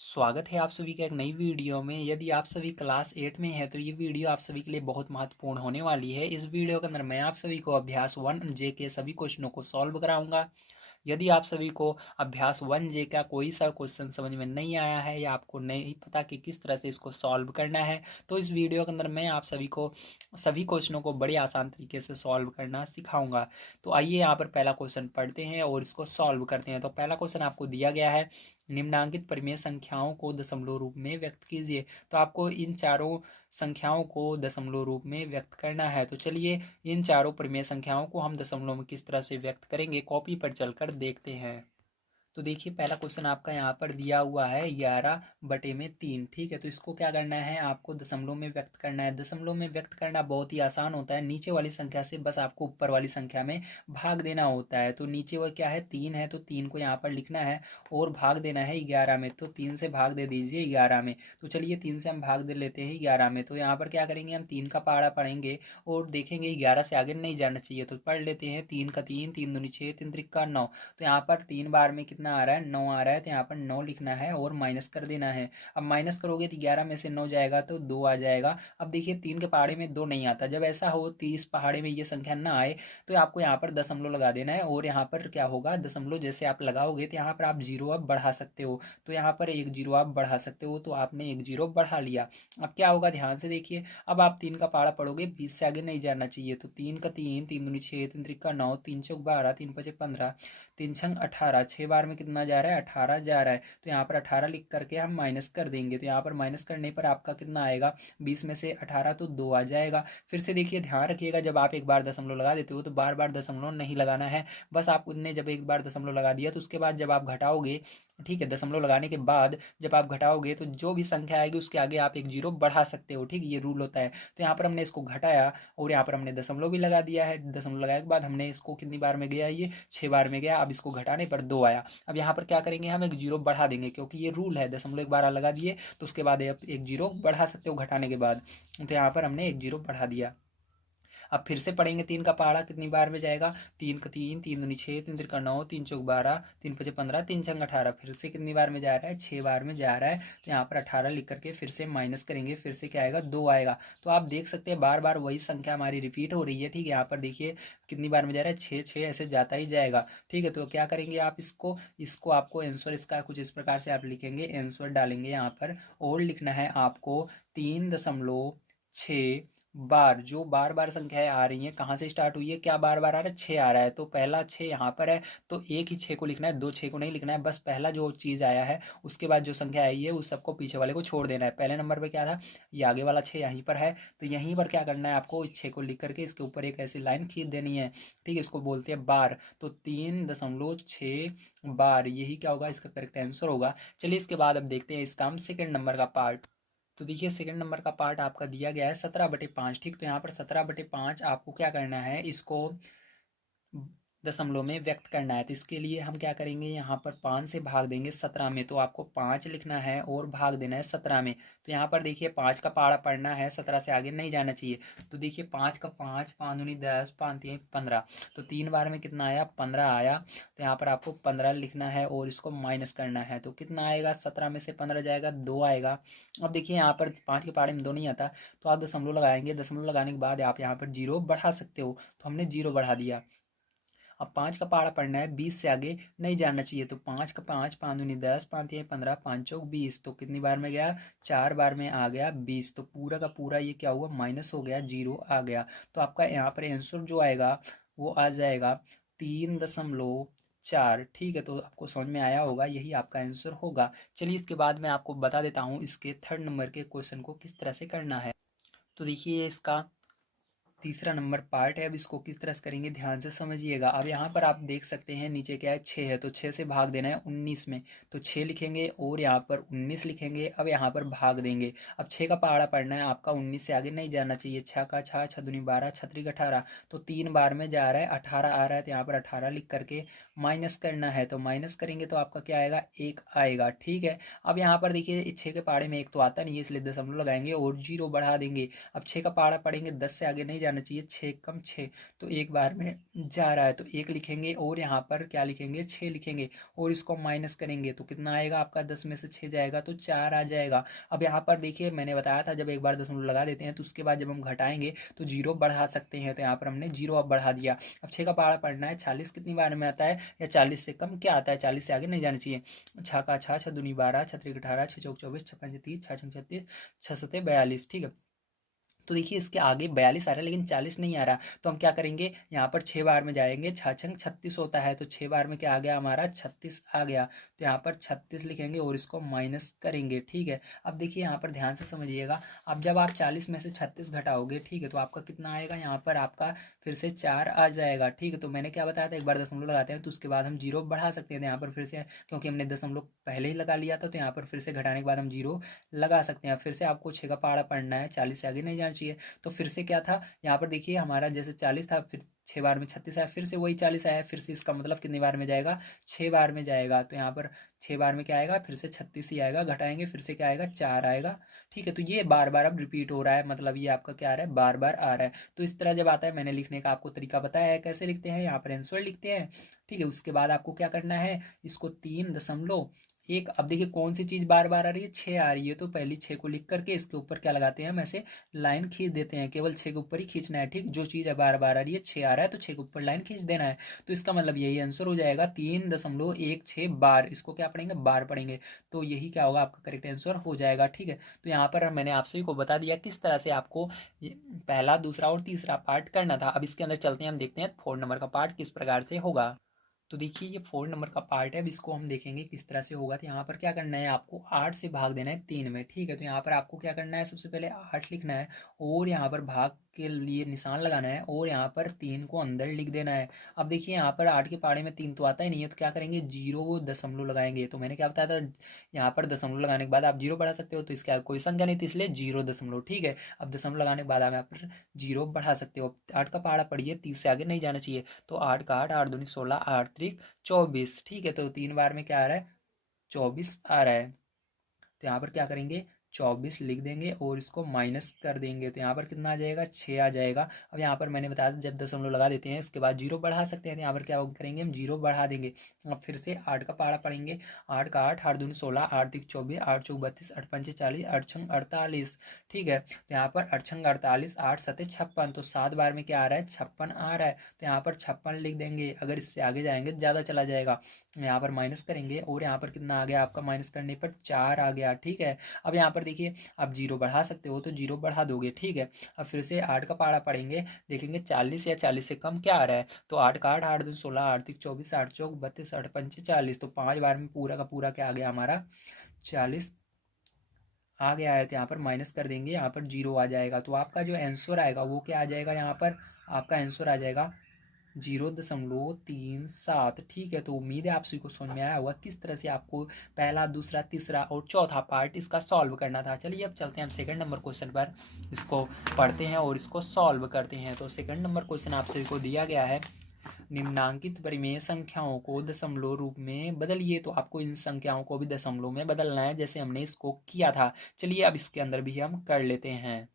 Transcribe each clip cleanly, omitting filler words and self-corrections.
स्वागत है आप सभी का एक नई वीडियो में। यदि आप सभी क्लास 8 में है तो ये वीडियो आप सभी के लिए बहुत महत्वपूर्ण होने वाली है। इस वीडियो के अंदर मैं आप सभी को अभ्यास 1 जे के सभी क्वेश्चनों को सॉल्व कराऊंगा। यदि आप सभी को अभ्यास 1 जे का कोई सा क्वेश्चन समझ में नहीं आया है या आपको नहीं पता कि किस तरह से इसको सॉल्व करना है, तो इस वीडियो के अंदर मैं आप सभी को सभी क्वेश्चनों को बड़े आसान तरीके से सॉल्व करना सिखाऊंगा। तो आइए यहाँ पर पहला क्वेश्चन पढ़ते हैं और इसको सॉल्व करते हैं। तो पहला क्वेश्चन आपको दिया गया है, निम्नांकित परिमेय संख्याओं को दशमलव रूप में व्यक्त कीजिए। तो आपको इन चारों संख्याओं को दशमलव रूप में व्यक्त करना है। तो चलिए इन चारों परिमेय संख्याओं को हम दशमलव में किस तरह से व्यक्त करेंगे, कॉपी पर चलकर देखते हैं। तो देखिए पहला क्वेश्चन आपका यहाँ पर दिया हुआ है 11/3। ठीक है, तो इसको क्या करना है, आपको दशमलव में व्यक्त करना है। दशमलव में व्यक्त करना बहुत ही आसान होता है। नीचे वाली संख्या से बस आपको ऊपर वाली संख्या में भाग देना होता है। तो नीचे वो क्या है, 3 है, तो 3 को यहाँ पर लिखना है और भाग देना है 11 में। तो 3 से भाग दे दीजिए 11 में। तो चलिए 3 से हम भाग दे लेते हैं 11 में। तो यहाँ पर क्या करेंगे, हम 3 का पहाड़ा पढ़ेंगे और देखेंगे 11 से आगे नहीं जाना चाहिए। तो पढ़ लेते हैं, 3 का 3, 3 दूनी 6, 3 त्रिका 9। तो यहाँ पर 3 बार में कितना आ रहा है, 9 आ रहा है। तो यहाँ पर 9 लिखना है और माइनस कर देना है। अब माइनस करोगे तो 11 में से 9 जाएगा तो 2 आ जाएगा। अब देखिए 3 के पहाड़े में 2 नहीं आता। जब ऐसा हो 30 पहाड़े में ये संख्या ना आए तो आपको यहाँ पर दशमलव लगा देना है। और यहाँ पर क्या होगा, दशमलव जैसे आप लगाओगे तो यहाँ पर आप जीरो अब बढ़ा सकते हो। तो यहाँ पर एक जीरो आप बढ़ा सकते हो, तो आपने एक जीरो बढ़ा लिया। अब क्या होगा, ध्यान से देखिए। अब आप 3 का पहाड़ा पढ़ोगे, 20 से आगे नहीं जाना चाहिए। तो 3 का 3, 3 दूनी 6, 3 त्रिका 9, 3 चौक 12, 3 पचे 15, 3 छंग 18। 6 बार में कितना जा रहा है, 18 जा रहा है। तो यहाँ पर 18 लिख करके हम माइनस कर देंगे। तो यहाँ पर माइनस करने पर आपका कितना आएगा, 20 में से 18 तो 2 आ जाएगा। फिर से देखिए, ध्यान रखिएगा, जब आप एक बार दशमलव लगा देते हो तो बार बार दशमलव नहीं लगाना है। बस आपने जब एक बार दशमलव लगा दिया तो उसके बाद जब आप घटाओगे, ठीक है, दशमलव लगाने के बाद जब आप घटाओगे तो जो भी संख्या आएगी उसके आगे आप एक जीरो बढ़ा सकते हो। ठीक, ये रूल होता है। तो यहाँ पर हमने इसको घटाया और यहाँ पर हमने दशमलव भी लगा दिया है। दशमलव लगाने के बाद हमने इसको कितनी बार में गया, ये 6 बार में गया। अब इसको घटाने पर 2 आया। अब यहाँ पर क्या करेंगे, हम एक जीरो बढ़ा देंगे क्योंकि ये रूल है। दशमलव एक बार लगा दिए तो उसके बाद आप एक जीरो बढ़ा सकते हो घटाने के बाद। तो यहाँ पर हमने एक जीरो बढ़ा दिया। अब फिर से पढ़ेंगे, 3 का पहाड़ा कितनी बार में जाएगा, 3 का 3, 3 दूनी 6, 3 तिरका 9, 3 चौक 12, 3 पचे 15, 3 छंग 18। फिर से कितनी बार में जा रहा है, 6 बार में जा रहा है। तो यहाँ पर 18 लिख करके फिर से माइनस करेंगे, फिर से क्या आएगा, 2 आएगा। तो आप देख सकते हैं बार बार वही संख्या हमारी रिपीट हो रही है। ठीक है, यहाँ पर देखिए कितनी बार में जा रहा है, 6 6 ऐसे जाता ही जाएगा। ठीक है, तो क्या करेंगे आप, इसको इसको आपको आंसर इसका कुछ इस प्रकार से आप लिखेंगे, आंसर डालेंगे यहाँ पर और लिखना है आपको 3.6 बार। जो बार बार संख्याएं आ रही हैं कहाँ से स्टार्ट हुई है, क्या बार बार आ रहा है, 6 आ रहा है। तो पहला 6 यहाँ पर है, तो एक ही 6 को लिखना है, दो 6 को नहीं लिखना है। बस पहला जो चीज़ आया है उसके बाद जो संख्या आई है उस सबको पीछे वाले को छोड़ देना है। पहले नंबर पे क्या था, ये आगे वाला 6 यहीं पर है। तो यहीं पर क्या करना है आपको, इस 6 को लिख करके इसके ऊपर एक ऐसी लाइन खींच देनी है। ठीक है, इसको बोलते हैं बार। तो 3.6 बार, यही क्या होगा, इसका करेक्ट आंसर होगा। चलिए इसके बाद अब देखते हैं इसका हम सेकेंड नंबर का पार्ट। तो देखिए सेकंड नंबर का पार्ट आपका दिया गया है 17/5। ठीक, तो यहाँ पर 17/5 आपको क्या करना है, इसको दशमलव में व्यक्त करना है। तो इसके लिए हम क्या करेंगे, यहाँ पर 5 से भाग देंगे 17 में। तो आपको 5 लिखना है और भाग देना है 17 में। तो यहाँ पर देखिए 5 का पहाड़ा पढ़ना है, 17 से आगे नहीं जाना चाहिए। तो देखिए 5 का 5, 5 दूनी 10, 5 3 15। तो 3 बार में कितना आया, 15 आया। तो यहाँ पर आपको 15 लिखना है और इसको माइनस करना है। तो कितना आएगा, 17 में से 15 जाएगा, 2 आएगा। अब देखिए यहाँ पर 5 के पहाड़े में 2 नहीं आता, तो आप दशमलव लगाएंगे। दशमलव लगाने के बाद आप यहाँ पर जीरो बढ़ा सकते हो। तो हमने जीरो बढ़ा दिया। अब 5 का पहाड़ा पढ़ना है, 20 से आगे नहीं जाना चाहिए। तो 5 का 5, 5 दूनी 10, 5 3 15, 5 चौक 20। तो कितनी बार में गया, 4 बार में आ गया 20। तो पूरा का पूरा ये क्या हुआ, माइनस हो गया, जीरो आ गया। तो आपका यहाँ पर आंसर जो आएगा वो आ जाएगा 3.4। ठीक है, तो आपको समझ में आया होगा, यही आपका आंसर होगा। चलिए इसके बाद मैं आपको बता देता हूँ इसके थर्ड नंबर के क्वेश्चन को किस तरह से करना है। तो देखिए ये इसका तीसरा नंबर पार्ट है। अब इसको किस तरह से करेंगे, ध्यान से समझिएगा। अब यहाँ पर आप देख सकते हैं नीचे क्या है, 6 है। तो 6 से भाग देना है 19 में। तो 6 लिखेंगे और यहाँ पर 19 लिखेंगे। अब यहाँ पर भाग देंगे। अब 6 का पहाड़ा पढ़ना है आपका, 19 से आगे नहीं जाना चाहिए। 6 का 6, 6 दूनी 12, 6 त्रिक 18। तो 3 बार में जा रहा है, 18 आ रहा है। तो यहाँ पर 18 लिख करके माइनस करना है। तो माइनस करेंगे तो आपका क्या आएगा, 1 आएगा। ठीक है, अब यहाँ पर देखिए 6 के पहाड़े में 1 तो आता नहीं है, इसलिए दशमलव लगाएंगे और जीरो बढ़ा देंगे। अब 6 का पहाड़ा पढ़ेंगे, 10 से आगे नहीं जाना चाहिए, 6 कम 6, तो एक बार में जा रहा है तो 1 लिखेंगे और यहाँ पर क्या लिखेंगे 6 लिखेंगे और इसको माइनस करेंगे तो कितना आएगा आपका, 10 में से 6 जाएगा तो 4 आ जाएगा। अब यहाँ पर देखिए मैंने बताया था जब एक बार दशमलव लगा देते हैं तो उसके बाद जब हम घटाएंगे तो जीरो बढ़ा सकते हैं, तो यहाँ पर हमने जीरो अब बढ़ा दिया। अब 6 का पहाड़ा पढ़ना है, 40 कितनी बार में आता है या 40 से कम क्या आता है, 40 से आगे नहीं जाना चाहिए। 6 का 6, 6 दूनी 12, 6 त्रिक 18, 6 चौक 24, 6 पंच 30, 6 छंग 36, 6 सत्ते 42, ठीक है। तो देखिए इसके आगे 42 आ रहा है लेकिन 40 नहीं आ रहा, तो हम क्या करेंगे यहाँ पर 6 बार में जाएंगे, 6 छंग 36 होता है तो 6 बार में क्या आ गया हमारा 36 आ गया, तो यहाँ पर 36 लिखेंगे और इसको माइनस करेंगे, ठीक है। अब देखिए यहाँ पर ध्यान से समझिएगा, अब जब आप 40 में से 36 घटाओगे, ठीक है, तो आपका कितना आएगा, यहाँ पर आपका फिर से 4 आ जाएगा, ठीक है। तो मैंने क्या बताया था, एक बार दशमलव लगाते हैं तो उसके बाद हम जीरो बढ़ा सकते हैं, तो यहाँ पर फिर से क्योंकि हमने दशमलव पहले ही लगा लिया था तो यहाँ पर फिर से घटाने के बाद हम जीरो लगा सकते हैं। फिर से आपको 6 का पहाड़ा पढ़ना है, 40 से आगे नहीं जाना चाहिए। तो फिर से क्या था यहाँ पर देखिए हमारा जैसे 40 था, फिर 6 बार में 36 आया, फिर से वही 40 आया, फिर से इसका मतलब कितनी बार में जाएगा, 6 बार में जाएगा। तो यहाँ पर 6 बार में क्या आएगा, फिर से 36 ही आएगा, घटाएंगे फिर से क्या आएगा 4 आएगा, ठीक है। तो ये बार बार अब रिपीट हो रहा है, मतलब ये आपका क्या आ रहा है, बार बार आ रहा है। तो इस तरह जब आता है, मैंने लिखने का आपको तरीका बताया है कैसे लिखते हैं, यहाँ पर आंसर लिखते हैं, ठीक है। उसके बाद आपको क्या करना है, इसको 3.1, अब देखिए कौन सी चीज़ बार बार आ रही है, 6 आ रही है, तो पहली 6 को लिख करके इसके ऊपर क्या लगाते हैं, हम ऐसे लाइन खींच देते हैं, केवल 6 के ऊपर ही खींचना है, ठीक। जो चीज़ बार बार आ रही है, 6 आ रहा है तो 6 के ऊपर लाइन खींच देना है। तो इसका मतलब यही आंसर हो जाएगा, 3.16 बार, इसको क्या पढ़ेंगे, बार पढ़ेंगे, तो यही क्या होगा आपका करेक्ट आंसर हो जाएगा, ठीक है। तो यहाँ पर मैंने आप सभी को बता दिया किस तरह से आपको पहला, दूसरा और तीसरा पार्ट करना था। अब इसके अंदर चलते हैं, हम देखते हैं 4 नंबर का पार्ट किस प्रकार से होगा। तो देखिए ये 4 नंबर का पार्ट है, अब इसको हम देखेंगे किस तरह से होगा। तो यहाँ पर क्या करना है, आपको 8 से भाग देना है 3 में, ठीक है। तो यहाँ पर आपको क्या करना है, सबसे पहले 8 लिखना है और यहाँ पर भाग के लिए निशान लगाना है और यहाँ पर 3 को अंदर लिख देना है। अब देखिए यहाँ पर 8 के पहाड़े में 3 तो आता ही नहीं है, तो क्या करेंगे, जीरो दशमलव लगाएंगे। तो मैंने क्या बताया था, यहाँ पर दशमलव लगाने के बाद आप जीरो बढ़ा सकते हो, तो इसका कोई संख्या नहीं थी इसलिए जीरो दशमलव, ठीक है। अब दशमलव लगाने के बाद आप यहाँ पर जीरो बढ़ा सकते हो। 8 का पहाड़ा पढ़िए, 30 से आगे नहीं जाना चाहिए, तो 8 का 8, 8 दूनी 16, 8 त्रिक 24, ठीक है। तो 3 बार में क्या आ रहा है, 24 आ रहा है, तो यहाँ पर क्या करेंगे 24 लिख देंगे और इसको माइनस कर देंगे, तो यहाँ पर कितना आ जाएगा, 6 आ जाएगा। अब यहाँ पर मैंने बताया जब दशमलव लगा देते हैं इसके बाद जीरो बढ़ा सकते हैं, तो यहाँ पर क्या करेंगे, हम जीरो बढ़ा देंगे। अब फिर से 8 का पहाड़ा पढ़ेंगे, 8 का 8, 8 दूनी 16, 8 तिक 24, 8 चौक 32, 8 पंचे 40, 8 छंग 48, ठीक है। तो यहाँ पर 8 छंग 48, 8 सते 56, तो 7 बार में क्या आ रहा है, 56 आ रहा है, तो यहाँ पर 56 लिख देंगे। अगर इससे आगे जाएंगे ज़्यादा चला जाएगा, यहाँ पर माइनस करेंगे और यहाँ पर कितना आ गया आपका, माइनस करने पर 4 आ गया, ठीक है। अब यहाँ पर देखिए आप जीरो बढ़ा सकते हो तो जीरो बढ़ा दोगे, ठीक है। अब फिर से 8 का पहाड़ा पढ़ेंगे, देखेंगे 40 या 40 से कम क्या आ रहा है, तो 8 का 8, 8 दूनी 16, 8 तिक 24, 8 चौक 32, 8 पंचे 40, तो 5 बार में पूरा का पूरा क्या आ गया हमारा, 40 आ गया है। तो यहाँ पर माइनस कर देंगे, यहाँ पर जीरो आ जाएगा, तो आपका जो आंसर आएगा वो क्या आ जाएगा, यहाँ पर आपका आंसर आ जाएगा 0.37, ठीक है। तो उम्मीद है आप सभी को समझ में आया होगा किस तरह से आपको पहला, दूसरा, तीसरा और चौथा पार्ट इसका सॉल्व करना था। चलिए अब चलते हैं हम सेकंड नंबर क्वेश्चन पर, इसको पढ़ते हैं और इसको सॉल्व करते हैं। तो सेकंड नंबर क्वेश्चन आप सभी को दिया गया है, निम्नांकित परिमेय संख्याओं को दशमलव रूप में बदलिए। तो आपको इन संख्याओं को भी दशमलव में बदलना है जैसे हमने इसको किया था। चलिए अब इसके अंदर भी हम कर लेते हैं।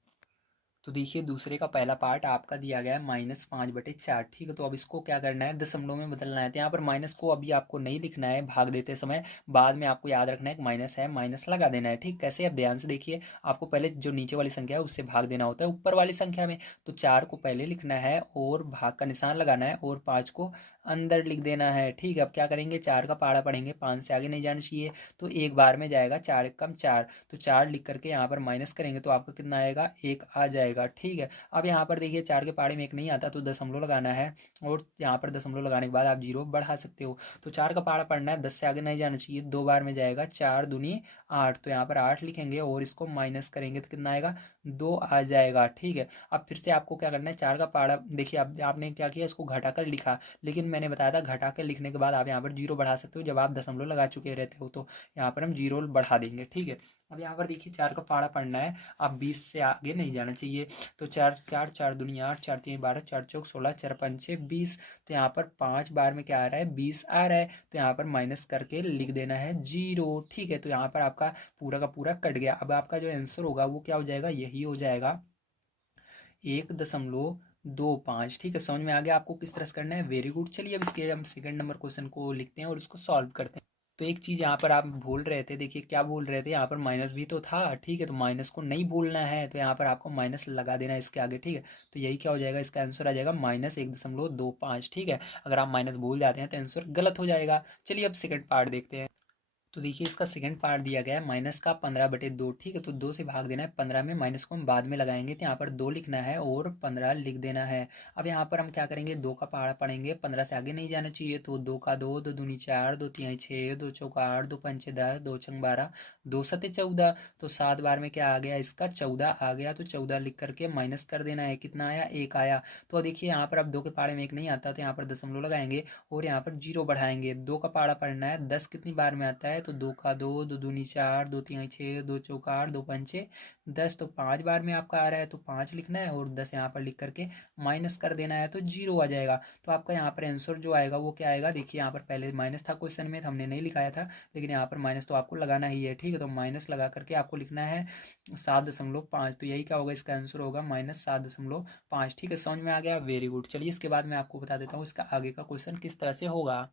तो देखिए दूसरे का पहला पार्ट आपका दिया गया है -5/4, ठीक है। तो अब इसको क्या करना है, दशमलव में बदलना है। तो यहाँ पर माइनस को अभी आपको नहीं लिखना है भाग देते समय, बाद में आपको याद रखना है कि माइनस है, माइनस लगा देना है, ठीक। कैसे, अब ध्यान से देखिए, आपको पहले जो नीचे वाली संख्या है उससे भाग देना होता है ऊपर वाली संख्या में। तो 4 को पहले लिखना है और भाग का निशान लगाना है और 5 को अंदर लिख देना है, ठीक है। अब क्या करेंगे, 4 का पहाड़ा पढ़ेंगे, 5 से आगे नहीं जाना चाहिए, तो एक बार में जाएगा 4 कम 4, तो 4 लिख करके यहाँ पर माइनस करेंगे तो आपका कितना आएगा, 1 आ जाएगा, ठीक है। अब यहाँ पर देखिए 4 के पहाड़े में 1 नहीं आता तो दशमलव लगाना है और यहाँ पर दशमलव लगाने के बाद आप जीरो बढ़ा सकते हो। तो 4 का पहाड़ा पढ़ना है, 10 से आगे नहीं जाना चाहिए, 2 बार में जाएगा, 4 दूनी 8, तो यहाँ पर 8 लिखेंगे और इसको माइनस करेंगे तो कितना आएगा, 2 आ जाएगा, ठीक है। अब फिर से आपको क्या करना है, 4 का पहाड़ा देखिए, अब आपने क्या किया, इसको घटा कर लिखा, लेकिन मैंने बताया था घटा कर लिखने के बाद आप यहाँ पर जीरो बढ़ा सकते हो जब आप दशमलव लगा चुके रहते हो, तो यहाँ पर हम जीरो बढ़ा देंगे, ठीक है। अब यहाँ पर देखिए 4 का पहाड़ा पढ़ना है, अब 20 से आगे नहीं जाना चाहिए, तो 4 4, 4 दूनी 8, 4 3 12, 4 चौक 16, 4 पंचे 20, तो यहाँ पर 5 बार में क्या आ रहा है, 20 आ रहा है, तो यहाँ पर माइनस करके लिख देना है जीरो, ठीक है। तो यहाँ पर आपका पूरा का पूरा कट गया। अब आपका जो आंसर होगा वो क्या हो जाएगा, यही हो जाएगा 1.25। ठीक है, समझ में आ गया आपको किस तरह से करना है। Very good. चलिए अब इसके हम सेकंड नंबर क्वेश्चन को लिखते हैं और उसको सॉल्व करते हैं। तो एक चीज़ यहाँ पर आप भूल रहे थे, देखिए क्या भूल रहे थे, यहाँ पर माइनस भी तो था। ठीक है, तो माइनस को नहीं भूलना है, तो यहाँ पर आपको माइनस लगा देना है इसके आगे। ठीक है, तो यही क्या हो जाएगा, इसका आंसर आ जाएगा -1.25। ठीक है, अगर आप माइनस भूल जाते हैं तो आंसर गलत हो जाएगा। चलिए अब सेकंड पार्ट देखते हैं। तो देखिए इसका सेकंड पार्ट दिया गया है माइनस का 15/2। ठीक है, तो 2 से भाग देना है 15 में, माइनस को हम बाद में लगाएंगे, तो यहाँ पर 2 लिखना है और 15 लिख देना है। अब यहाँ पर हम क्या करेंगे, 2 का पहाड़ा पढ़ेंगे, 15 से आगे नहीं जाना चाहिए, तो 2 का 2, 2 दूनी 4, 2 तिहाई 6, 2 चौका 8, 2 पंचे 10, 2 छंग 12, 2 सत्ते 14। तो 7 बार में क्या आ गया, इसका 14 आ गया, तो 14 लिख करके माइनस कर देना है। कितना आया, 1 आया। तो देखिए यहाँ पर अब 2 के पहाड़े में 1 नहीं आता, तो यहाँ पर दशमलव लगाएंगे और यहाँ पर 0 बढ़ाएंगे। 2 का पहाड़ा पढ़ना है, 10 कितनी बार में आता है, तो 2 का 2, 2 दूनी 4, 2 तिहाई 6, 2 चौका 8, 2 पंचे 10, तो 5 बार में आपका आ रहा है, तो 5 लिखना है और 10 यहाँ पर लिख करके माइनस कर देना है, तो 0 आ जाएगा। तो आपका यहाँ पर आंसर जो आएगा वो क्या आएगा, देखिए यहाँ पर पहले माइनस था क्वेश्चन में, तो हमने नहीं लिखाया था, लेकिन यहाँ पर माइनस तो आपको लगाना ही है। ठीक है, तो माइनस लगा करके आपको लिखना है 7.5। तो यही क्या होगा, इसका आंसर होगा -7.5। ठीक है, समझ में आ गया, वेरी गुड। चलिए इसके बाद मैं आपको बता देता हूँ इसका आगे का क्वेश्चन किस तरह से होगा।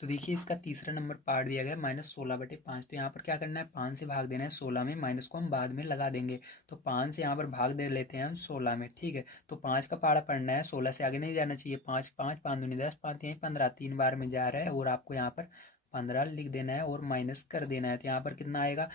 तो देखिए इसका तीसरा नंबर पार्ट दिया गया है -16/5। तो यहाँ पर क्या करना है, 5 से भाग देना है 16 में, माइनस को हम बाद में लगा देंगे। तो 5 से यहाँ पर भाग दे लेते हैं हम 16 में। ठीक है, तो 5 का पहाड़ा पढ़ना है, 16 से आगे नहीं जाना चाहिए। 5 5 5 दूनी 10, 5 यहीं 15, 3 बार में जा रहा है और आपको यहाँ पर 15 लिख देना है और माइनस कर देना है। तो यहाँ पर कितना आएगा,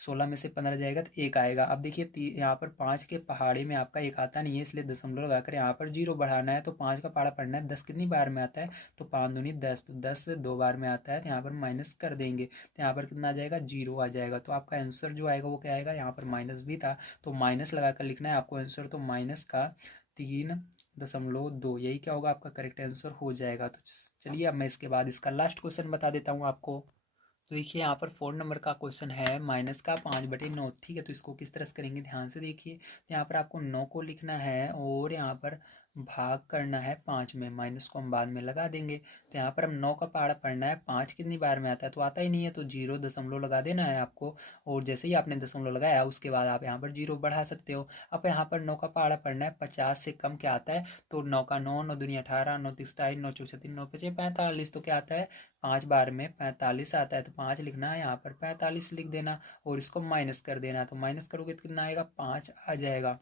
16 में से 15 जाएगा तो 1 आएगा। अब देखिए यहाँ पर 5 के पहाड़े में आपका 1 आता नहीं है, इसलिए दशमलव लगाकर यहाँ पर 0 बढ़ाना है। तो 5 का पहाड़ा पढ़ना है, 10 कितनी बार में आता है, तो 5 दूनी 10, तो 10 2 बार में आता है, तो यहाँ पर माइनस कर देंगे, तो यहाँ पर कितना आ जाएगा, 0 आ जाएगा। तो आपका आंसर जो आएगा वो क्या आएगा, यहाँ पर माइनस भी था तो माइनस लगा कर लिखना है आपको आंसर, तो माइनस का 3.2, यही क्या होगा, आपका करेक्ट आंसर हो जाएगा। तो चलिए अब मैं इसके बाद इसका लास्ट क्वेश्चन बता देता हूँ आपको। तो देखिए यहाँ पर 4 नंबर का क्वेश्चन है माइनस का 5/9। ठीक है, तो इसको किस तरह से करेंगे, ध्यान से देखिए। तो यहाँ पर आपको 9 को लिखना है और यहाँ पर भाग करना है 5 में, माइनस को हम बाद में लगा देंगे। तो यहाँ पर हम 9 का पहाड़ा पढ़ना है, 5 कितनी बार में आता है, तो आता ही नहीं है, तो 0 दशमलव लगा देना है आपको। और जैसे ही आपने दशमलव लगाया उसके बाद आप यहाँ पर 0 बढ़ा सकते हो। अब यहाँ पर 9 का पहाड़ा पढ़ना है, 50 से कम क्या आता है, तो 9 का 9, 9 दूनी 18, 9 तीस 27, 9 चौक 36, 9 पचे 45, तो क्या आता है, 5 बार में 45 आता है, तो 5 लिखना है, यहाँ पर 45 लिख देना और इसको माइनस कर देना। तो माइनस करोगे तो कितना आएगा, 5 आ जाएगा।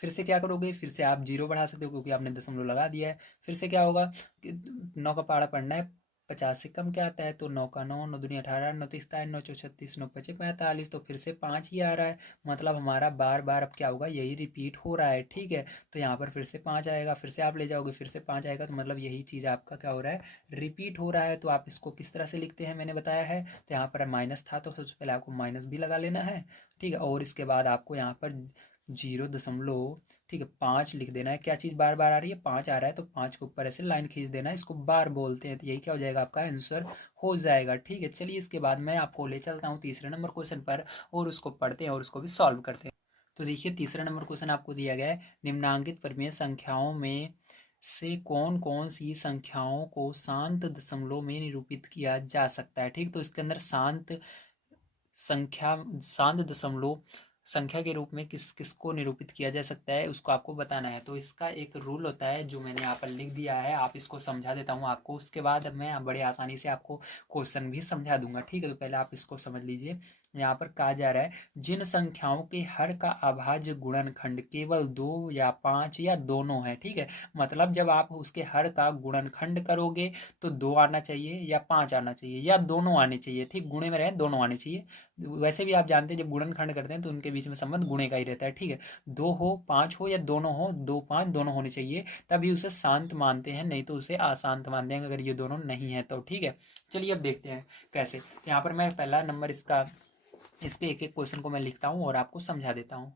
फिर से क्या करोगे, फिर से आप 0 बढ़ा सकते हो क्योंकि आपने दशमलव लगा दिया है। फिर से क्या होगा कि 9 का पहाड़ा पढ़ना है, 50 से कम क्या आता है, तो 9 का 9, 9 दूनी 18, 9 तीस 27, 9 चौक 36, 9 पचे 45, तो फिर से 5 ही आ रहा है। मतलब हमारा बार बार अब क्या होगा, यही रिपीट हो रहा है। ठीक है, तो यहाँ पर फिर से 5 आएगा, फिर से आप ले जाओगे, फिर से 5 आएगा, तो मतलब यही चीज़ आपका क्या हो रहा है, रिपीट हो रहा है। तो आप इसको किस तरह से लिखते हैं मैंने बताया है। तो यहाँ पर माइनस था तो सबसे पहले आपको माइनस भी लगा लेना है। ठीक है, और इसके बाद आपको यहाँ पर 0 दशमलव, ठीक है, 5 लिख देना है। क्या चीज़ बार बार आ रही है, 5 आ रहा है, तो 5 के ऊपर ऐसे लाइन खींच देना है, इसको बार बोलते हैं। तो यही क्या हो जाएगा, आपका आंसर हो जाएगा। ठीक है, चलिए इसके बाद मैं आपको ले चलता हूँ तीसरे नंबर क्वेश्चन पर और उसको पढ़ते हैं और उसको भी सॉल्व करते हैं। तो देखिए तीसरा नंबर क्वेश्चन आपको दिया गया है, निम्नांकित परिमेय संख्याओं में से कौन कौन सी संख्याओं को शांत दशमलव में निरूपित किया जा सकता है। ठीक, तो इसके अंदर शांत दशमलव संख्या के रूप में किस किस को निरूपित किया जा सकता है, उसको आपको बताना है। तो इसका एक रूल होता है जो मैंने यहाँ पर लिख दिया है, आप इसको समझा देता हूँ आपको, उसके बाद मैं बड़े आसानी से आपको क्वेश्चन भी समझा दूंगा। ठीक है, तो पहले आप इसको समझ लीजिए। यहाँ पर कहा जा रहा है, जिन संख्याओं के हर का अभाज्य गुणनखंड केवल 2 या 5 या दोनों है। ठीक है, मतलब जब आप उसके हर का गुणनखंड करोगे तो 2 आना चाहिए या 5 आना चाहिए या दोनों आने चाहिए। ठीक, गुणे में रहे दोनों आने चाहिए। वैसे भी आप जानते हैं जब गुणनखंड करते हैं तो उनके बीच में संबंध गुणे का ही रहता है। ठीक है, 2 हो 5 हो या दोनों हो, 2 5 दोनों होने चाहिए, तभी उसे शांत मानते हैं, नहीं तो उसे अशांत मानते हैं अगर ये दोनों नहीं है तो। ठीक है, चलिए अब देखते हैं कैसे। तो यहाँ पर मैं पहला नंबर इसके एक एक क्वेश्चन को मैं लिखता हूँ और आपको समझा देता हूँ।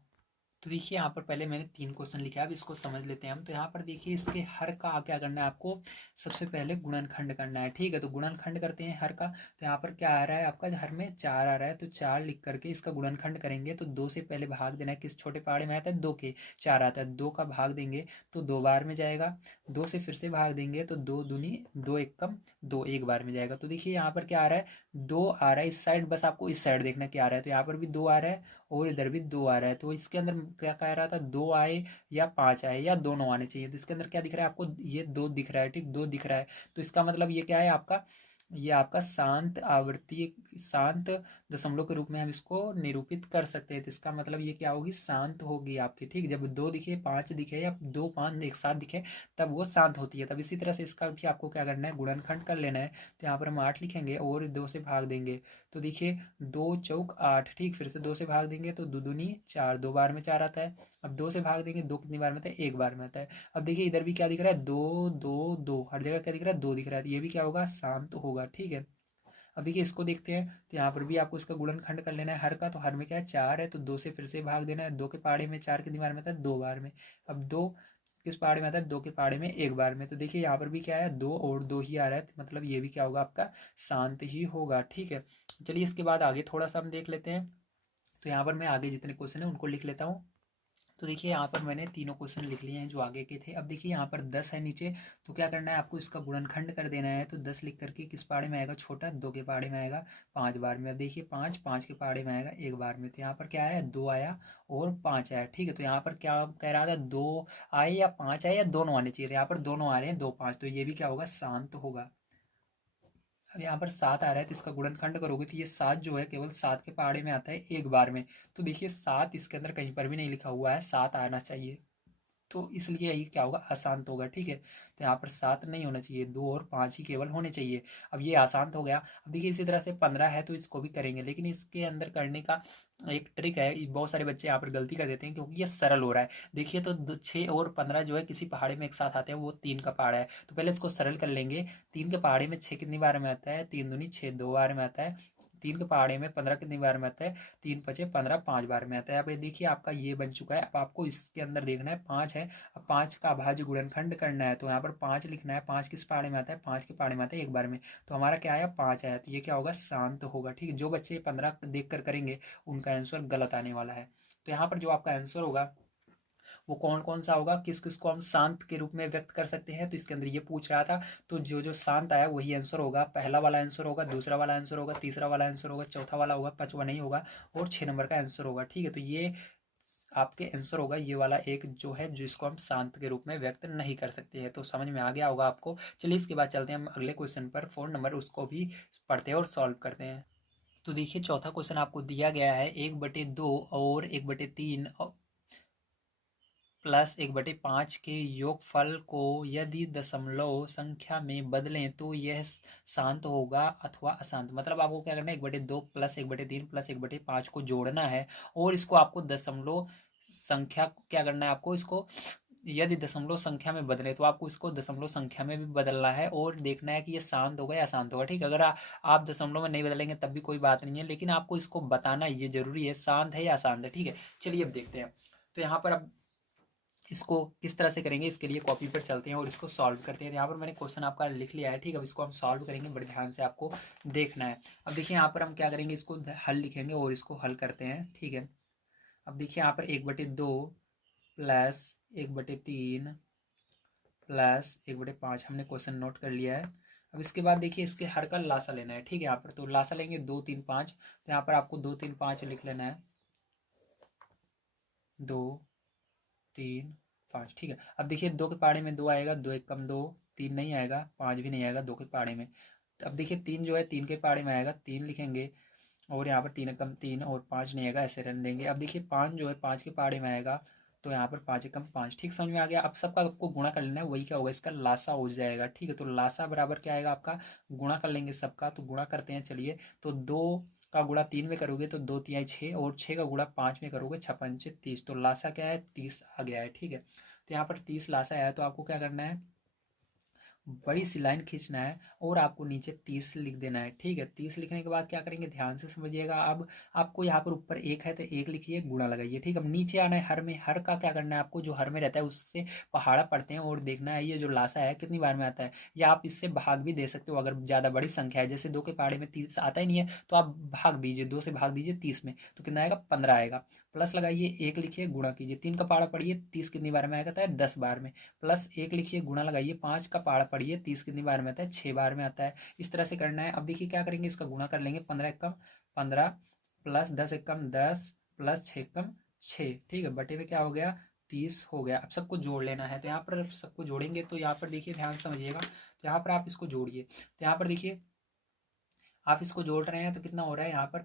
तो देखिए यहाँ पर पहले मैंने 3 क्वेश्चन लिखे, अब इसको समझ लेते हैं हम। तो यहाँ पर देखिए इसके हर का क्या करना है, आपको सबसे पहले गुणनखंड करना है। ठीक है, तो गुणनखंड करते हैं हर का। तो यहाँ पर क्या आ रहा है, आपका हर में 4 आ रहा है, तो 4 लिख करके इसका गुणनखंड करेंगे। तो 2 से पहले भाग देना है, किस छोटे पहाड़े में आता है, 2 के 4 आता है, 2 का भाग देंगे तो 2 बार में जाएगा। 2 से फिर से भाग देंगे तो 2 दूनी 2 एकम 2, 1 बार में जाएगा। तो देखिए यहाँ पर क्या आ रहा है, 2 आ रहा है इस साइड, बस आपको इस साइड देखना क्या आ रहा है। तो यहाँ पर भी 2 आ रहा है और इधर भी 2 आ रहा है, तो इसके अंदर क्या कह रहा था, 2 आए या 5 आए या दोनों आने चाहिए। तो इसके अंदर क्या दिख रहा है आपको, ये 2 दिख रहा है, ठीक, 2 दिख रहा है। तो इसका मतलब ये क्या है आपका, ये आपका शांत आवर्ती, शांत दशमलव के रूप में हम इसको निरूपित कर सकते हैं। तो इसका मतलब ये क्या होगी, शांत होगी आपकी, ठीक। जब 2 दिखे, 5 दिखे या 2 5 एक साथ दिखे तब वो शांत होती है। तब इसी तरह से इसका भी आपको क्या करना है, गुणनखंड कर लेना है। तो यहाँ पर हम 8 लिखेंगे और 2 से भाग देंगे। तो देखिए 2 चौक 8, ठीक। फिर से 2 से भाग देंगे तो 2 दूनी 4, 2 बार में 4 आता है। अब 2 से भाग देंगे, 2 कितनी बार में आता है, 1 बार में आता है। अब देखिए इधर भी क्या दिख रहा है, 2 2 2, हर जगह क्या दिख रहा है, 2 दिख रहा है। तो ये भी क्या होगा, शांत होगा, ठीक है। अब देखिए इसको देखते हैं। तो यहाँ पर भी आपको इसका गुणनखंड कर लेना है हर का। तो हर में क्या है, 4 है, तो 2 से फिर से भाग देना है। 2 के पहाड़े में 4 कितनी बार में आता है, 2 बार में। अब 2 किस पहाड़े में आता है, 2 के पहाड़े में 1 बार में। तो देखिए यहाँ पर भी क्या है, 2 और 2 ही आ रहा है। तो मतलब ये भी क्या होगा आपका, शांत ही होगा, ठीक है। चलिए इसके बाद आगे थोड़ा सा हम देख लेते हैं। तो यहाँ पर मैं आगे जितने क्वेश्चन है उनको लिख लेता हूँ। तो देखिए यहाँ पर मैंने तीनों क्वेश्चन लिख लिए हैं जो आगे के थे। अब देखिए यहाँ पर 10 है नीचे, तो क्या करना है आपको, इसका गुणनखंड कर देना है। तो 10 लिख करके किस पहाड़े में आएगा, छोटा, 2 के पहाड़े में आएगा 5 बार में। अब देखिए 5 5 के पहाड़े में आएगा 1 बार में। तो यहाँ पर क्या आया, 2 आया और 5 आया, ठीक है। तो यहाँ पर क्या कह रहा था, 2 आए या 5 आए या दोनों आने चाहिए थे, यहाँ पर दोनों आ रहे हैं, 2 5। तो ये भी क्या होगा, शांत होगा। अब यहाँ पर 7 आ रहा है, तो इसका गुणनखंड करोगे तो ये 7 जो है केवल 7 के पहाड़े में आता है 1 बार में। तो देखिए 7 इसके अंदर कहीं पर भी नहीं लिखा हुआ है, 7 आना चाहिए। तो इसलिए यही क्या होगा, अशांत होगा, ठीक है। तो यहाँ पर 7 नहीं होना चाहिए, 2 और 5 ही केवल होने चाहिए। अब ये अशांत हो गया। अब देखिए इसी तरह से 15 है तो इसको भी करेंगे, लेकिन इसके अंदर करने का एक ट्रिक है। बहुत सारे बच्चे यहाँ पर गलती कर देते हैं क्योंकि ये सरल हो रहा है। देखिए तो 6 और 15 जो है किसी पहाड़े में एक साथ आते हैं, वो 3 का पहाड़ा है। तो पहले इसको सरल कर लेंगे। 3 के पहाड़े में 6 कितनी बार में आता है, 3 दूनी 6, 2 बार में आता है। 3 के पहाड़े में 15 कितनी बार में आता है, 3 पचे 15, 5 बार में आता है। अब ये देखिए आपका ये बन चुका है। अब आपको इसके अंदर देखना है 5 है। अब 5 का अभाज्य गुणनखंड करना है। तो यहाँ पर 5 लिखना है। 5 किस पहाड़े में आता है, 5 के पहाड़े में आता है 1 बार में। तो हमारा क्या आया, 5 आया। तो ये क्या होगा, शांत होगा, ठीक है। जो बच्चे 15 देख कर करेंगे उनका आंसर गलत आने वाला है। तो यहाँ पर जो आपका आंसर होगा वो कौन कौन सा होगा, किस किस को हम शांत के रूप में व्यक्त कर सकते हैं। तो इसके अंदर ये पूछ रहा था। तो जो जो शांत आया वही आंसर होगा। पहला वाला आंसर होगा, दूसरा वाला आंसर होगा, तीसरा वाला आंसर होगा, चौथा वाला होगा, पांचवा नहीं होगा, और 6 नंबर का आंसर होगा, ठीक है। तो ये आपके आंसर होगा ये वाला एक जो है, जिसको हम शांत के रूप में व्यक्त नहीं कर सकते हैं। तो समझ में आ गया होगा आपको। चलिए इसके बाद चलते हैं हम अगले क्वेश्चन पर, 4 नंबर, उसको भी पढ़ते हैं और सॉल्व करते हैं। तो देखिए चौथा क्वेश्चन आपको दिया गया है, 1/2 और 1/3 प्लस 1/5 के योगफल को यदि दशमलव संख्या में बदलें तो यह शांत होगा अथवा अशांत। मतलब आपको क्या करना है, 1/2 प्लस 1/3 प्लस 1/5 को जोड़ना है और इसको आपको दशमलव संख्या क्या करना है, आपको इसको यदि दशमलव संख्या में बदले तो आपको इसको दशमलव संख्या में भी बदलना है और देखना है कि ये शांत होगा या अशांत होगा, ठीक है। अगर आप दशमलव में नहीं बदलेंगे तब भी कोई बात नहीं है, लेकिन आपको इसको बताना ये जरूरी है, शांत है या अशांत है, ठीक है। चलिए अब देखते हैं। तो यहाँ पर अब इसको किस तरह से करेंगे, इसके लिए कॉपी पर चलते हैं और इसको सॉल्व करते हैं। यहाँ पर मैंने क्वेश्चन आपका लिख लिया है, ठीक है। अब इसको हम सॉल्व करेंगे, बड़े ध्यान से आपको देखना है। अब देखिए यहाँ पर हम क्या करेंगे, इसको हल लिखेंगे और इसको हल करते हैं, ठीक है। अब देखिए यहाँ पर 1/2 प्लस 1/3 प्लस 1/5 हमने क्वेश्चन नोट कर लिया है। अब इसके बाद देखिए इसके हर का लासा लेना है, ठीक है। यहाँ पर तो लासा लेंगे 2 3 5। तो यहाँ पर आपको 2 3 5 लिख लेना है, 2 3 5, ठीक है। अब देखिए 2 के पहाड़े में 2 आएगा, 2 एक कम 2, 3 नहीं आएगा, 5 भी नहीं आएगा 2 के पहाड़े में। तो अब देखिए 3 जो है 3 के पहाड़े में आएगा, 3 लिखेंगे। और यहाँ पर 3 एक कम 3 और 5 नहीं आएगा, ऐसे रहने देंगे। अब देखिए 5 जो है 5 के पहाड़े में आएगा, तो यहाँ पर 5 एक कम 5, ठीक, समझ में आ गया। अब सबका आपको गुणा कर लेना है, वही क्या होगा, इसका लासा हो जाएगा, ठीक है। तो लासा बराबर क्या आएगा आपका, गुणा कर लेंगे सबका। तो गुणा करते हैं, चलिए। तो 2 का गुणा 3 में करोगे तो 2 तिहाई 6, और 6 का गुणा 5 में करोगे 6 पंचे 30। तो लासा क्या है, 30 आ गया है, ठीक है। तो यहाँ पर 30 लासा आया, तो आपको क्या करना है, बड़ी सी लाइन खींचना है और आपको नीचे 30 लिख देना है, ठीक है। 30 लिखने के बाद क्या करेंगे, ध्यान से समझिएगा। अब आपको यहाँ पर ऊपर 1 है तो 1 लिखिए, गुणा लगाइए, ठीक है। अब नीचे आना है हर में, हर का क्या करना है आपको, जो हर में रहता है उससे पहाड़ा पढ़ते हैं और देखना है ये जो लासा है कितनी बार में आता है। या आप इससे भाग भी दे सकते हो, अगर ज़्यादा बड़ी संख्या है, जैसे 2 के पहाड़े में 30 आता ही नहीं है तो आप भाग दीजिए, 2 से भाग दीजिए 30 में, तो कितना आएगा, 15 आएगा। प्लस लगाइए, 1 लिखिए, गुणा कीजिए, 3 का पहाड़ा पढ़िए, 30 कितनी बार में आएगा, था 10 बार में। प्लस 1 लिखिए, गुणा लगाइए, 5 का पहाड़ा पढ़िए, 30 कितनी बार में आता है, 6 बार में आता है। इस तरह से करना है। अब देखिए क्या करेंगे, इसका गुणा कर लेंगे, 15 एकम 15 प्लस 10 एकम 10 प्लस 6 एकम 6, ठीक है, बटे में क्या हो गया 30 हो गया। अब सबको जोड़ लेना है, तो यहाँ पर सबको जोड़ेंगे तो यहाँ पर देखिए ध्यान से समझिएगा, तो यहाँ पर आप इसको जोड़िए, तो यहाँ पर देखिए आप इसको जोड़ रहे हैं तो कितना हो रहा है यहाँ पर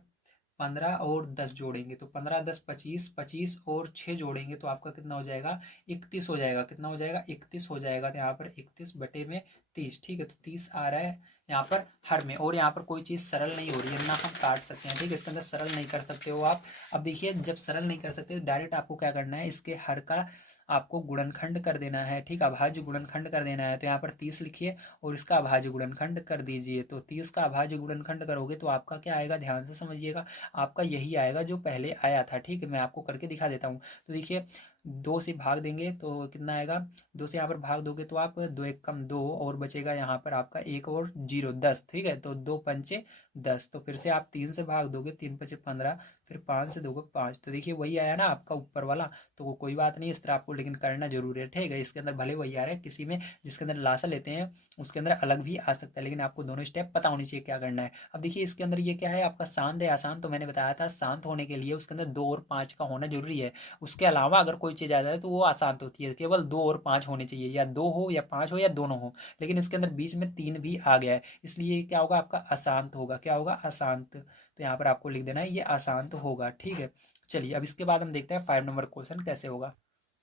15 और 10 जोड़ेंगे तो 15 10 25, 25 और 6 जोड़ेंगे तो आपका कितना हो जाएगा 31 हो जाएगा। कितना हो जाएगा 31 हो जाएगा। तो यहाँ पर 31 बटे में 30, ठीक है, तो 30 आ रहा है यहाँ पर हर में। और यहाँ पर कोई चीज़ सरल नहीं हो रही है, ना हम काट सकते हैं, ठीक है, इसके अंदर सरल नहीं कर सकते हो आप। अब देखिए जब सरल नहीं कर सकते तो डायरेक्ट आपको क्या करना है, इसके हर का आपको गुणनखंड कर देना है, ठीक, अभाज्य गुणनखंड कर देना है। तो यहाँ पर 30 लिखिए और इसका अभाज्य गुणनखंड कर दीजिए। तो 30 का अभाज्य गुणनखंड करोगे तो आपका क्या आएगा, ध्यान से समझिएगा, आपका यही आएगा जो पहले आया था, ठीक है, मैं आपको करके दिखा देता हूँ। तो देखिए 2 से भाग देंगे तो कितना आएगा, 2 से यहाँ पर भाग दोगे तो आप 2 एक कम 2 और बचेगा यहाँ पर आपका 1 और 0 10, ठीक है, तो 2 पंचे 10। तो फिर से आप 3 से भाग दोगे, 3 पंचे 15, फिर 5 से दोगे 5, तो देखिए वही आया ना आपका ऊपर वाला। तो वो कोई बात नहीं, इस तरह आपको लेकिन करना जरूरी है, ठीक है, इसके अंदर भले वही आ रहा है, किसी में जिसके अंदर लासा लेते हैं उसके अंदर अलग भी आ सकता है, लेकिन आपको दोनों स्टेप पता होनी चाहिए क्या करना है। अब देखिए इसके अंदर ये क्या है आपका शांत है आसान, तो मैंने बताया था शांत होने के लिए उसके अंदर 2 और 5 का होना जरूरी है। उसके अलावा अगर कोई चीज़ आ जाए तो वो अशांत होती है, केवल 2 और 5 होने चाहिए, या 2 हो या 5 हो या दोनों हो, लेकिन इसके अंदर बीच में 3 भी आ गया है, इसलिए क्या होगा आपका अशांत होगा। क्या होगा, अशांत। तो यहाँ पर आपको लिख देना है ये अशांत होगा, ठीक है। चलिए अब इसके बाद हम देखते हैं 5 नंबर क्वेश्चन कैसे होगा।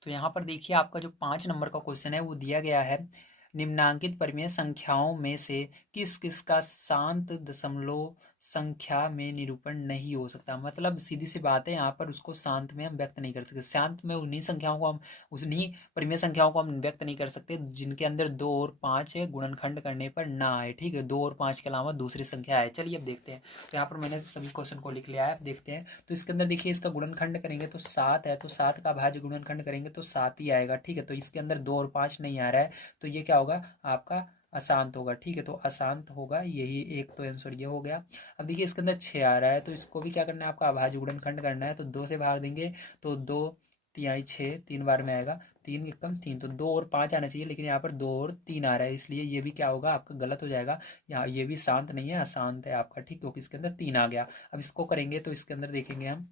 तो यहाँ पर देखिए आपका जो 5 नंबर का क्वेश्चन है वो दिया गया है, निम्नांकित परिमेय संख्याओं में से किस किस का शांत दशमलव संख्या में निरूपण नहीं हो सकता। मतलब सीधी सी बात है, यहाँ पर उसको शांत में हम व्यक्त नहीं कर सकते। शांत में उन्हीं संख्याओं को हम, उन्हीं परिमेय संख्याओं को हम व्यक्त नहीं कर सकते जिनके अंदर 2 और 5 गुणनखंड करने पर ना आए, ठीक है, 2 और 5 के अलावा दूसरी संख्या आए। चलिए अब देखते हैं, तो यहाँ पर मैंने सभी क्वेश्चन को लिख लिया है, अब देखते हैं। तो इसके अंदर देखिए इसका गुणनखंड करेंगे तो 7 है, तो 7 का भाज्य गुणनखंड करेंगे तो 7 ही आएगा, ठीक है, तो इसके अंदर 2 और 5 नहीं आ रहा है, तो ये क्या होगा आपका अशांत होगा, ठीक है, तो अशांत होगा, यही एक तो आंसर ये हो गया। अब देखिए इसके अंदर 6 आ रहा है, तो इसको भी क्या करना है आपका अभाज्य गुणनखंड करना है, तो 2 से भाग देंगे तो 2 तिहाई 6, 3 बार में आएगा, 3 एकम 3, तो 2 और 5 आना चाहिए, लेकिन यहाँ पर 2 और 3 आ रहा है, इसलिए ये भी क्या होगा आपका गलत हो जाएगा। यहाँ ये भी शांत नहीं है, अशांत है आपका, ठीक, क्योंकि इसके अंदर 3 आ गया। अब इसको करेंगे तो इसके अंदर देखेंगे हम,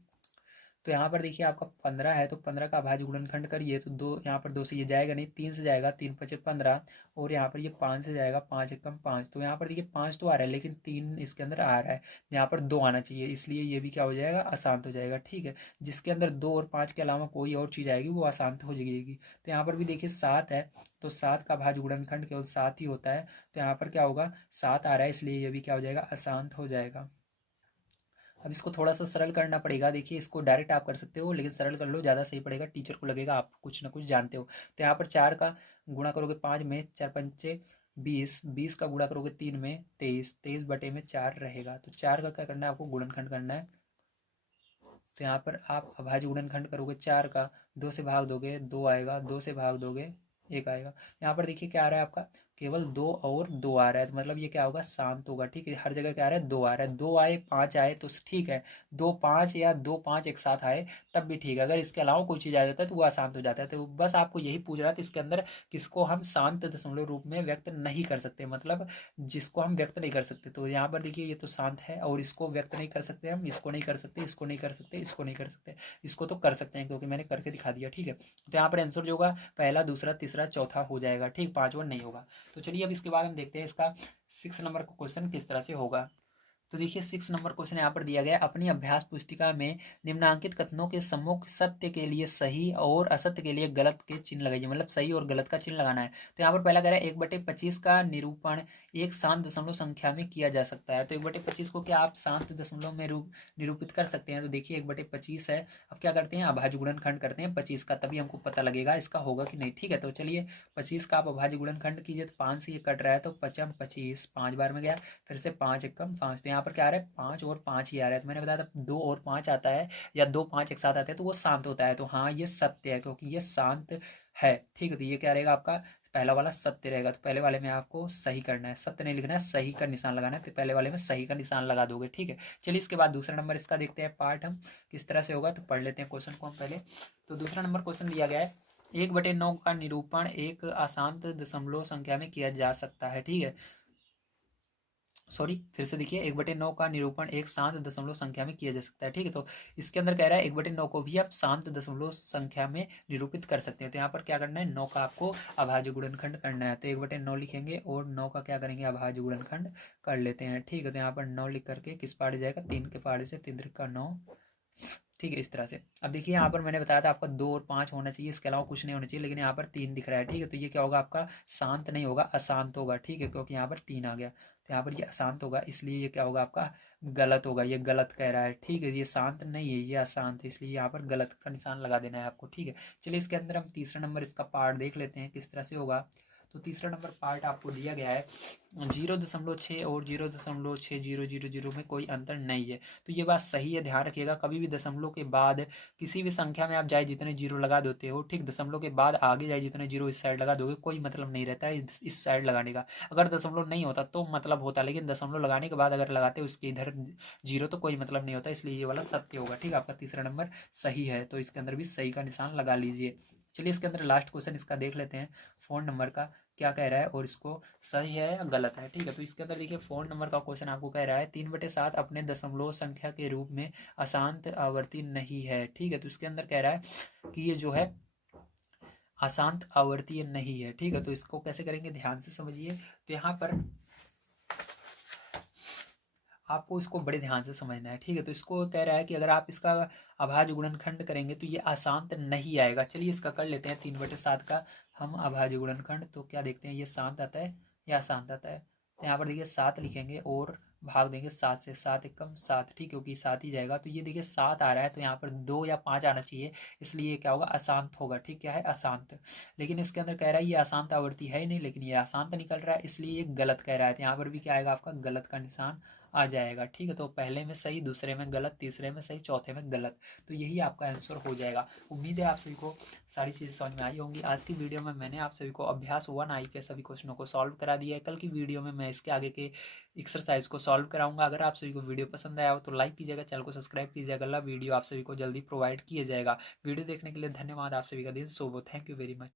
तो यहाँ पर देखिए आपका 15 है, तो 15 का अभाज्य गुणनखंड करिए तो 2, यहाँ पर 2 से ये जाएगा नहीं, 3 से जाएगा, 3 पचे 15, और यहाँ पर ये 5 से जाएगा, 5 एकम 5, तो यहाँ पर देखिए 5 तो आ रहा है लेकिन 3 इसके अंदर आ रहा है, यहाँ पर 2 आना चाहिए, इसलिए ये भी क्या हो जाएगा अशांत हो जाएगा, ठीक है। जिसके अंदर 2 और 5 के अलावा कोई और चीज़ आएगी वो अशांत हो जाएगी। तो यहाँ पर भी देखिए 7 है, तो 7 का अभाज्य गुणनखंड केवल 7 ही होता है, तो यहाँ पर क्या होगा 7 आ रहा है, इसलिए ये भी क्या हो जाएगा अशांत हो जाएगा। अब इसको थोड़ा सा सरल करना पड़ेगा, देखिए इसको डायरेक्ट आप कर सकते हो लेकिन सरल कर लो, ज़्यादा सही पड़ेगा, टीचर को लगेगा आप कुछ ना कुछ जानते हो। तो यहाँ पर 4 का गुणा करोगे 5 में, 4 पंचे 20, 20 का गुणा करोगे 3 में 23, 23 बटे में 4 रहेगा, तो 4 का क्या करना है आपको गुणनखंड करना है। तो यहाँ पर आप अभाज्य गुणनखंड करोगे 4 का, 2 से भाग दोगे 2 आएगा, 2 से भाग दोगे 1 आएगा। यहाँ पर देखिए क्या आ रहा है आपका केवल 2 और 2 आ रहा है, तो मतलब ये क्या होगा शांत होगा, ठीक है, हर जगह क्या आ रहा है 2 आ रहा है, 2 आए 5 आए तो ठीक है, 2 5 या 2 5 एक साथ आए तब भी ठीक है, अगर इसके अलावा कोई चीज़ आ जाता है तो वो अशांत हो जाता है। तो बस आपको यही पूछ रहा था इसके अंदर किसको हम शांत दशमलव रूप में व्यक्त नहीं कर सकते, मतलब जिसको हम व्यक्त नहीं कर सकते। तो यहाँ पर देखिए ये तो शांत है, और इसको व्यक्त नहीं कर सकते हम, इसको नहीं कर सकते, इसको नहीं कर सकते, इसको नहीं कर सकते, इसको तो कर सकते हैं क्योंकि मैंने करके दिखा दिया, ठीक है। तो यहाँ पर आंसर जो होगा पहला दूसरा तीसरा चौथा हो जाएगा, ठीक, पांचवा नहीं होगा। तो चलिए अब इसके बाद हम देखते हैं इसका 6 नंबर का क्वेश्चन किस तरह से होगा। तो देखिए 6 नंबर क्वेश्चन यहाँ पर दिया गया है, अपनी अभ्यास पुस्तिका में निम्नांकित कथनों के सम्मुख सत्य के लिए सही और असत्य के लिए गलत के चिन्ह लगाइए, मतलब सही और गलत का चिन्ह लगाना है। तो यहाँ पर पहला कह रहा है 1/25 का निरूपण एक शांत दशमलव संख्या में किया जा सकता है। तो 1/25 को क्या आप शांत दशमलव में निरूपित कर सकते हैं। तो देखिए 1/25 है, अब क्या करते हैं अभाज्य गुणनखंड करते हैं 25 का, तभी हमको पता लगेगा इसका होगा कि नहीं, ठीक है। तो चलिए 25 का आप अभाज्य गुणनखंड कीजिए, तो 5 से ये कट रहा है तो 5 25, 5 बार में गया, फिर से 5 एकम 5, तो यहाँ पर क्या आ रहा है 5 और 5 ही आ रहा है। तो मैंने बताया था 2 और 5 आता है या 2 5 एक साथ आते हैं तो वो शांत होता है, तो हाँ ये सत्य है क्योंकि ये शांत है, ठीक है। तो ये क्या रहेगा आपका पहला वाला सत्य रहेगा, तो पहले वाले में आपको सही करना है, सत्य नहीं लिखना है, सही का निशान लगाना है, तो पहले वाले में सही का निशान लगा दोगे, ठीक है। चलिए इसके बाद दूसरा नंबर इसका देखते हैं पार्ट हम किस तरह से होगा, तो पढ़ लेते हैं क्वेश्चन को हम पहले। तो दूसरा नंबर क्वेश्चन दिया गया है 1/9 का निरूपण एक अशांत दशमलव संख्या में किया जा सकता है, ठीक है। सॉरी, फिर से देखिए, 1/9 का निरूपण एक शांत दशमलव संख्या में किया जा सकता है। ठीक है, तो इसके अंदर कह रहा है 1/9 को भी आप शांत दशमलव संख्या में निरूपित कर सकते हैं। तो यहाँ पर क्या करना है, 9 का आपको अभाज्य गुणनखंड करना है। तो 1/9 लिखेंगे और 9 का क्या करेंगे, अभाज्य गुणनखंड कर लेते हैं। ठीक है, तो यहाँ पर 9 लिख करके किस पहाड़े जाएगा, 3 के पहाड़े से, 3 का 9। ठीक है, इस तरह से। अब देखिए यहाँ पर मैंने बताया था आपका 2 और 5 होना चाहिए, इसके अलावा कुछ नहीं होना चाहिए, लेकिन यहाँ पर 3 दिख रहा है। ठीक है, तो ये क्या होगा, आपका शांत नहीं होगा, अशांत होगा। ठीक है, क्योंकि यहाँ पर 3 आ गया, तो यहाँ पर ये अशांत होगा, इसलिए ये क्या होगा, आपका गलत होगा। ये गलत कह रहा है। ठीक है, ये शांत नहीं है, ये अशांत है, इसलिए यहाँ पर गलत का निशान लगा देना है आपको। ठीक है, चलिए इसके अंदर हम तीसरा नंबर इसका पार्ट देख लेते हैं किस तरह से होगा। तो तीसरा नंबर पार्ट आपको दिया गया है 0.6 और 0.6000 में कोई अंतर नहीं है। तो ये बात सही है, ध्यान रखिएगा। कभी भी दशमलव के बाद किसी भी संख्या में आप जाए जितने जीरो लगा देते हो, ठीक, दशमलव के बाद आगे जाए जितने जीरो इस साइड लगा दोगे, कोई मतलब नहीं रहता है इस साइड लगाने का। अगर दशमलव नहीं होता तो मतलब होता, लेकिन दशमलव लगाने के बाद अगर लगाते हो इसके इधर जीरो तो कोई मतलब नहीं होता, इसलिए ये वाला सत्य होगा। ठीक है, आपका तीसरा नंबर सही है, तो इसके अंदर भी सही का निशान लगा लीजिए। चलिए इसके अंदर लास्ट क्वेश्चन इसका देख लेते हैं, फोन नंबर का क्या कह रहा है और इसको सही है या गलत है। ठीक है, तो इसके अंदर देखिए फोन नंबर का क्वेश्चन आपको कह रहा है 3/7 अपने दशमलव संख्या के रूप में अशांत आवर्ती नहीं है। ठीक है, तो इसके अंदर कह रहा है कि ये जो है अशांत आवर्ती नहीं है। ठीक है, तो इसको कैसे करेंगे, ध्यान से समझिए। तो यहाँ पर आपको इसको बड़े ध्यान से समझना है। ठीक है, तो इसको कह रहा है कि अगर आप इसका अभाज्य गुणनखंड करेंगे तो ये अशांत नहीं आएगा। चलिए इसका कर लेते हैं 3/7 का हम अभाज्य गुणनखंड। तो क्या देखते हैं, ये शांत आता है या अशांत आता है। तो यहाँ पर देखिए 7 लिखेंगे और भाग देंगे 7 से, 7 एकम 7। ठीक, क्योंकि 7 ही जाएगा। तो ये देखिए 7 आ रहा है, तो यहाँ पर 2 या 5 आना चाहिए, इसलिए क्या होगा, अशांत होगा। ठीक, क्या है, अशांत। लेकिन इसके अंदर कह रहा है ये अशांत आवर्ती है ही नहीं, लेकिन ये अशांत निकल रहा है, इसलिए ये गलत कह रहा है। तो यहाँ पर भी क्या आएगा, आपका गलत का निशान आ जाएगा। ठीक है, तो पहले में सही, दूसरे में गलत, तीसरे में सही, चौथे में गलत। तो यही आपका आंसर हो जाएगा। उम्मीद है आप सभी को सारी चीज़ समझ में आई होंगी। आज की वीडियो में मैंने आप सभी को अभ्यास 1 के सभी क्वेश्चनों को सॉल्व करा दिया है। कल की वीडियो में मैं इसके आगे के एक्सरसाइज को सॉल्व कराऊंगा। अगर आप सभी को वीडियो पसंद आया हो तो लाइक कीजिएगा, चैनल को सब्सक्राइब कीजिएगा। अगला वीडियो आप सभी को जल्दी प्रोवाइड किया जाएगा। वीडियो देखने के लिए धन्यवाद। आप सभी का दिन शुभ हो। Thank you very much.